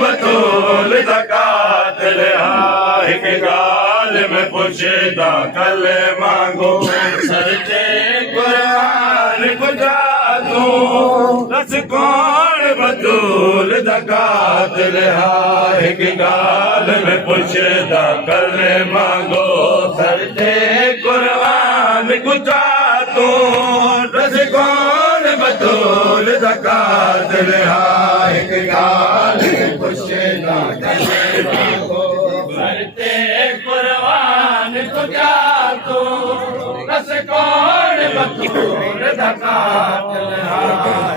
बतूल ज़कात लिहा हिक गाल में पुछदा कल मांगो सरते कुरान कुजा तू दस कौन बतूल ज़कात लिहा हिक गाल में पुछदा कल मांगो सरते कुरान कुजा तू दस कौन बतूल ज़कात लिहा हिक गाल में पुछदा कल मांगो सरते कुरान कुजा तू दस कौन बतूल ज़कात लिहा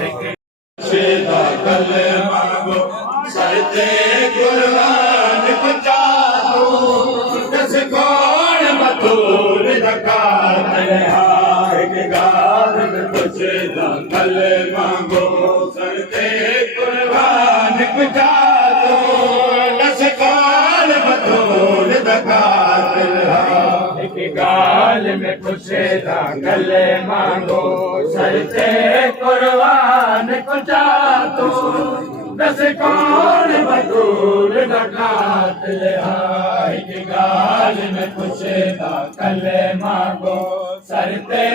हिक पुछदा कल मांगो सरते कुरान कुजा तू दस कौन बतूल ज़कात लिहा हिक गाल में पुछदा कल मांगो सरते कुरान कुजा तू दस कौन बतूल ज़कात लिहा हिक गाल में पुछदा कल मांगो सरते कुरान कुजा तू दस कौन बतूल ज़कात लिहा हिक गाल में पुछदा कल मांगो सरते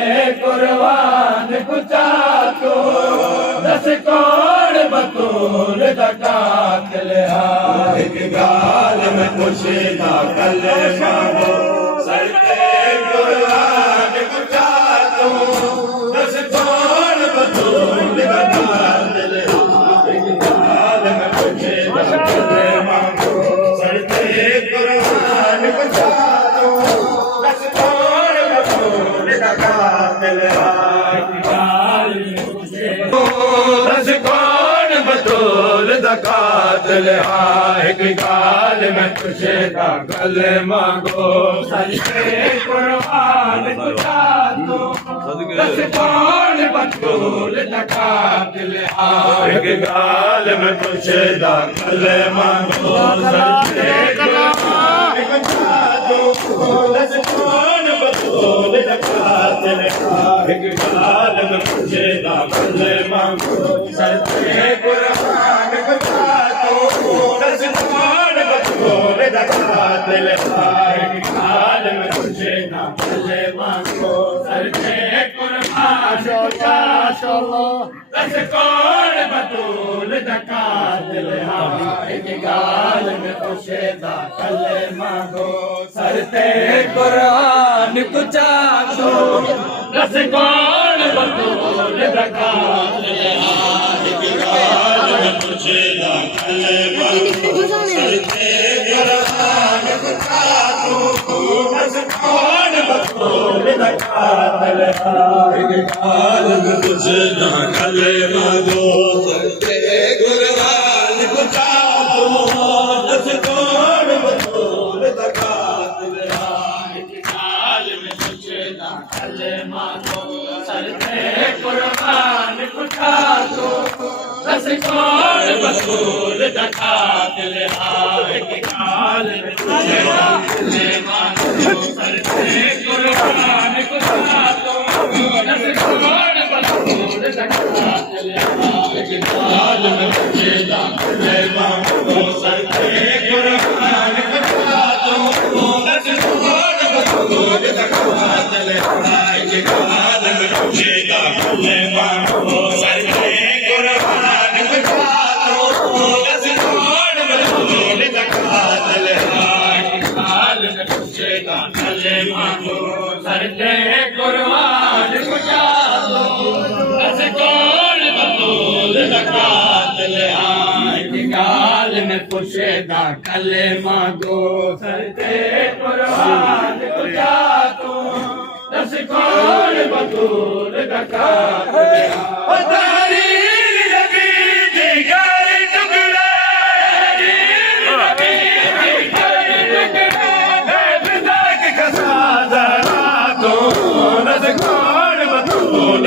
कुरान कुजा तू दस कौन बतूल ज़कात लिहा हिक गाल में पुछदा कल मांगो सरते कुरान कुजा तू दस कौन बतूल ज़कात लिहा हिक गाल में पुछदा कल मांगो सरते कुरान कुजा तू दस कौन बतूल ज़कात लिहा हिक गाल में पुछदा दस कौन बतूल ज़कात लिहा हिक गाल में पुछदा कल मांगो सरते कुरान कुजा तू दस कौन बतूल ज़कात लिहा हिक गाल में पुछदा कल मांगो सरते कुरान कुजा तू दस कौन बतूल ज़कात लिहा हिक गाल में पुछदा कल मांगो सरते कुरान कुजा तू दस कौन बतूल ज़कात लिहा हिक गाल में पुछदा कल मांगो सरते कुरान कुजा तू दस कौन बतूल ज़कात लिहा हिक गाल में पुछदा कल मांगो सरते कुरान कुजा तू दस कौन बतूल ज़कात लिहा हिक गाल में पुछदा कल मांगो सरते कुरान कुजा तू दस कौन बतूल ज़कात लिहा हिक गाल में पुछदा कल मांगो सरते कुरान कुजा तू दस कौन बतूल ज़कात लिहा हिक गाल में पुछदा कल मांगो सरते कुरान कुजा तू दस कौन बतूल ज़कात लिहा हिक गाल में पुछदा कल मांगो सरते कुरान कुजा तू दस कौन बतूल ज़कात लिहा हिक गाल में पुछदा कल मांगो सरते कुरान कुजा तू दस कौन बतूल ज़कात लिहा हिक गाल में पुछदा कल मांगो सरते कुरान कुजा तू दस कौन बतूल ज़कात लिहा हिक गाल में पुछदा कल मांगो सरते कुरान कुजा तू दस कौन बतूल ज़कात लिहा हिक गाल में पुछदा कल मांगो सरते कुरान कुजा तू दस कौन बतूल ज़कात लिहा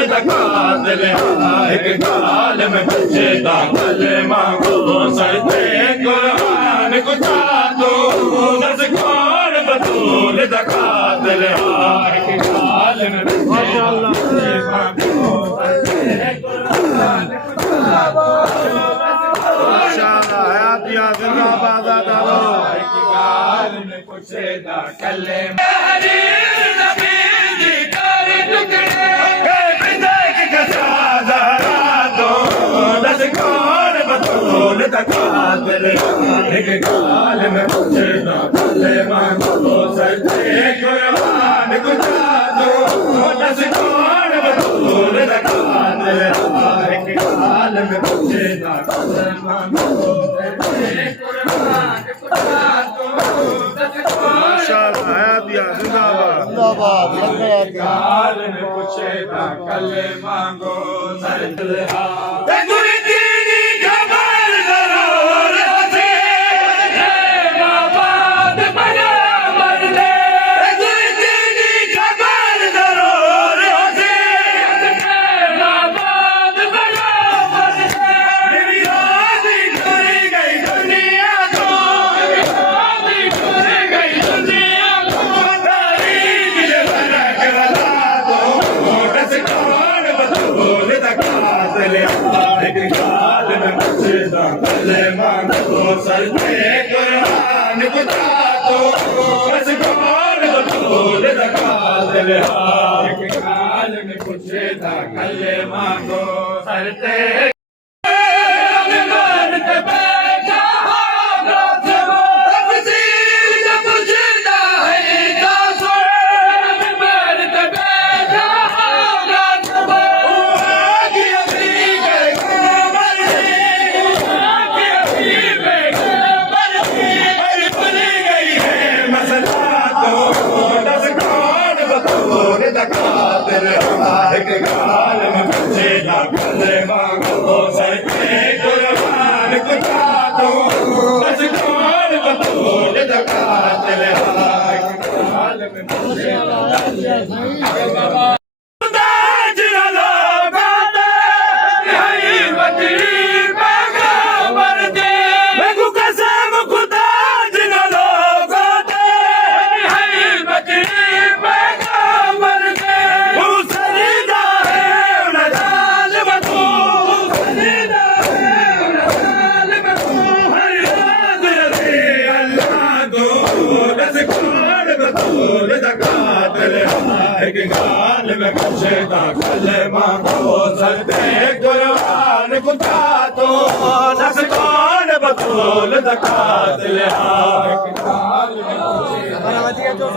ज़कात लिहा हिक गाल में पुछदा कल मांगो सरते कुरान कुजा तू दस कौन बतूल ज़कात लिहा हिक गाल में पुछदा कल मांगो सरते कुरान कुजा तू दिया जिंदाबाद दारो गाल में पुछेदा कले हरी नबी दी कर टुकड़े विदाई के साजा दो दस कौन बतूल तकादर एक गाल में पुछेदा कले मांगो सच्चे कुर्बान गुजा दो दस कौन बतूल तकादर एक गाल में पुछेदा कले मांगो सच्चे कुर्बान गुजा दो माशाअल्लाह हया दिया जिंदाबाद गाल में पुछेदा कले मांगो सरदले हा गुरु दीनी कमर जरूर होसे बाबाद बना मरले गुरु दीनी कमर जरूर होसे बाबाद बना मरले मेरी आदि कर गई दुनिया को आदि कर गई दुनिया को तारीख ये फरक वाला दो दस कौन बतूल तकात ले एक गाल में पुछेदा कले मांगो सच्चे कुर्बान खुदा दो दस कौन बतूल तकात ले एक गाल में पुछेदा कले मांगो सच्चे एक गाल में पुछेदा कले मांगो सच्चे कुर्बान खुदा दो दस कौन बतूल तकात ले एक गाल में पुछेदा खुदाज लोगा दे हई बजरी पैगंबर दे मैं कसम खुदाज लोगा दे हई बजरी पैगंबर दे एक गाल में पुछेदा कले मांगो सच्चे कुर्बान खुदा दो दस कौन बतूल तकात ले एक गाल में पुछेदा